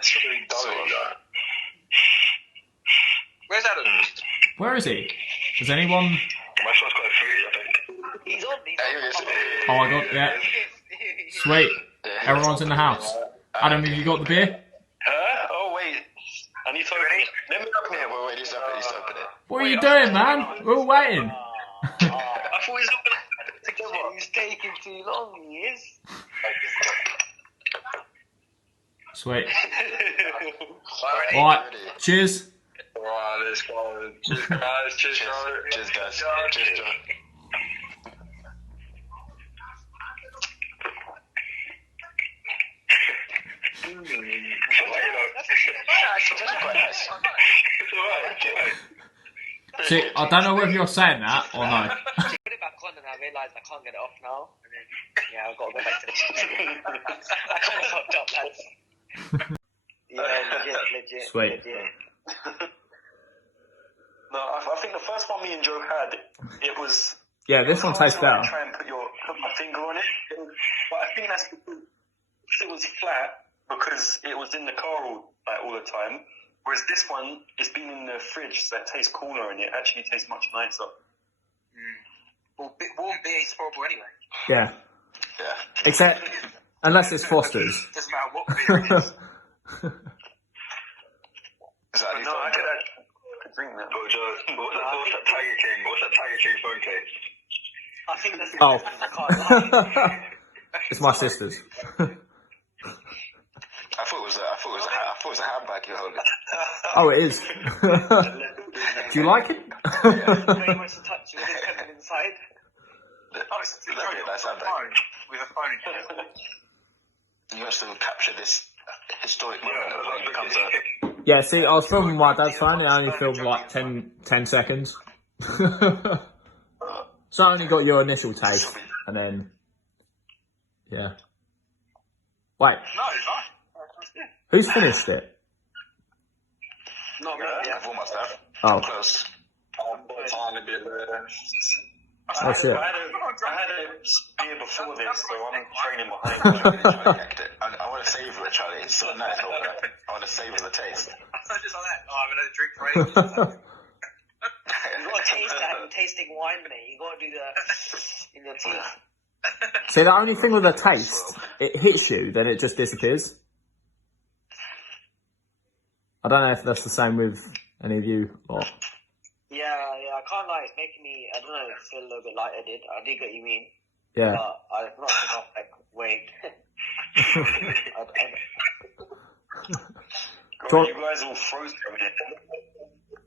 Strawberry Dolly. Where's Adam? Where is he? Has anyone? My shot's quite fruity, I think. He's on. Oh, I got Sweet. Everyone's in the house. Adam, have you got the beer? Huh? Oh wait, I need to open it. Let me open it. Wait, just open it. What are you doing, man? We're all waiting. I thought he was opening together. He's taking too long. He is. Sweet. Alright, cheers. Alright, let's go. Cheers, guys. Cheers, guys. Cheers, Joe. See, I don't know whether you're saying that or no. Put it back on and I realised I can't get it off now. And then, yeah, I've got to go back to the kitchen. I kind of fucked up, lads. Yeah, legit. Sweet. Legit. No, I think the first one me and Joe had, it was... Yeah, this one tastes better. Try and put my finger on it. But I think that's because it was flat because it was in the car all the time. Whereas this one, it's been in the fridge, so it tastes cooler and it actually tastes much nicer. Well, warm beer is horrible anyway. Yeah. Yeah. Except, unless it's Foster's. Doesn't matter what beer it is. Exactly. No, I could drink that. Oh, Joe, what's that Tiger King? What's that Tiger King phone case? I think that's Oh. I can't lie. It's my sister's. I thought it was a handbag you hold it. Oh, it is. Do you like it? Very much to touch with it coming inside. Oh, it's a nice handbag. With a phone. You have to capture this historic moment when it becomes a... Yeah, see, I was filming my dad's phone. It only filmed like 10 seconds. So I only got your initial taste, and then... Yeah. Wait. No, it's fine. Who's finished it? Not me. I've almost done. Oh. Close. Tiny bit there. Oh, shit. I had a beer before this, so I'm training behind it. I want to savour it, Charlie. It's so nice. I want to savour the taste. Just like that. Oh, I haven't had a drink for ages. You got to taste that tasting wine, mate. You got to do the in your teeth. See, the only thing with the taste, it hits you, then it just disappears. I don't know if that's the same with any of you or... Yeah, I can't lie. It's making me, I don't know, feel a little bit lightheaded. I do get what you mean. Yeah. But I've not been off, like, weight. You guys all froze from it.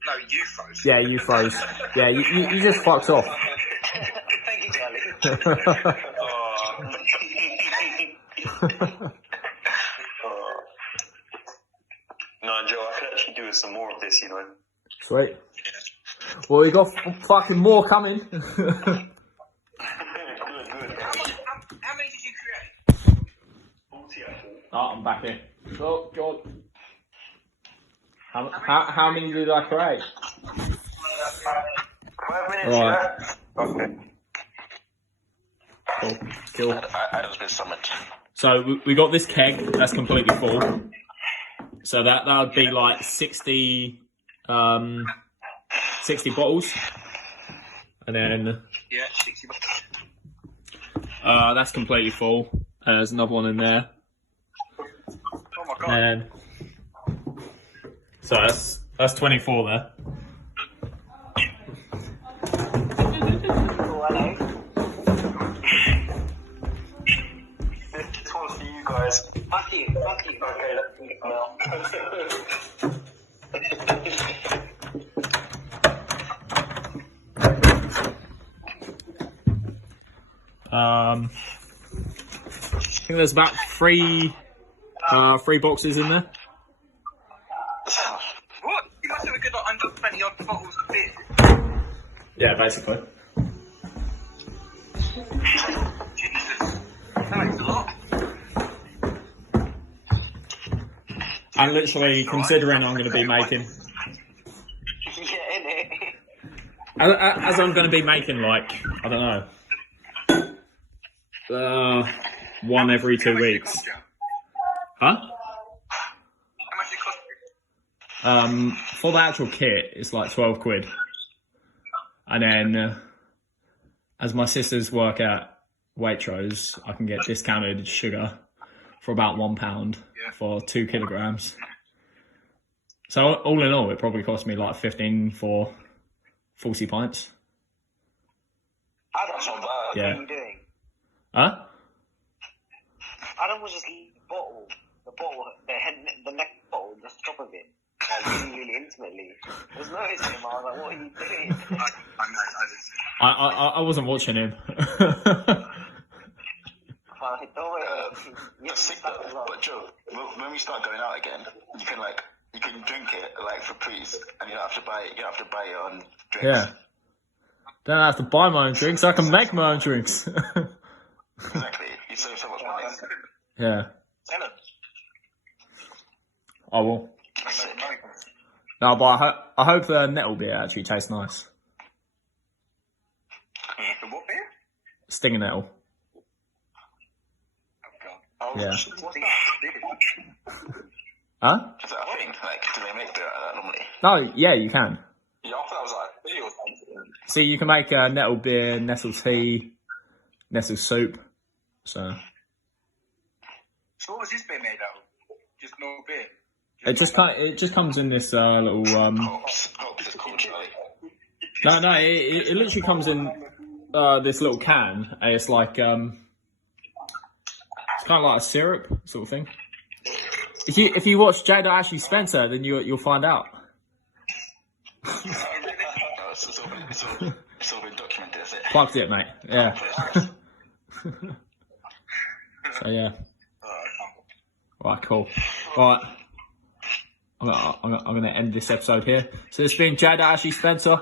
No, you froze. Yeah, you froze. Yeah, you just fucked off. Thank you, Charlie. No, Joe, I could actually do with some more of this, you know. Sweet. Well, we got fucking more coming. Good. How many did you create? 40, I think. Oh, I'm back in. Oh, God. How many did I create? 5 minutes, Right. yeah? Okay. Cool. Adam's been summoned. So we got this keg that's completely full. So that would be like 60 bottles, and then Yeah, 60 bucks. that's completely full. There's another one in there, Oh my god. and so that's 24 there. Oh, hello. This one's for you guys. Fuck you. Okay, let's do it now. I think there's about three boxes in there. What? You must have a good, like, under 20 odd bottles of beer. Yeah, basically. Jesus. That is a lot. And literally, considering I'm going to be making, Yeah, innit? as I'm going to be making, like, I don't know, one every 2 weeks. Huh? For the actual kit, it's like 12 quid. And then, as my sisters work at Waitrose, I can get discounted sugar for about £1 for 2 kilograms. So all in all, it probably cost me like 15 for 40 pints. Adam, what are you doing? Huh? Adam was just the neck bottle, the top of it, really intimately. I was noticing him. I was like, "What are you doing?" I wasn't watching him. But Joe, when we start going out again, you can drink it like for prees, and you don't have to buy your own drinks. Yeah. Don't have to buy my own drinks. I can make my own drinks. Exactly. You save so much money. Yeah. Tell him. I will. No, but I hope the nettle beer actually tastes nice. The what beer? Stinger nettle. Oh, Yeah. what's that? Huh? Is that a thing? Like, do they make beer out of that normally? No, yeah, you can. Yeah, I thought that was like beer or something. See, you can make nettle beer, nettle tea, nettle soup. So what was this beer made out of? Just no beer? it just comes in this little Hops is called, Charlie. No, it literally comes in this little can, and it's like it's kind of like a syrup sort of thing. If you watch Jada Ashley Spencer, then you'll find out. It's all been documented, is it? Plugged it, mate. Yeah. So yeah. Alright, cool. Alright. I'm gonna end this episode here. So this has been Jada Ashley Spencer.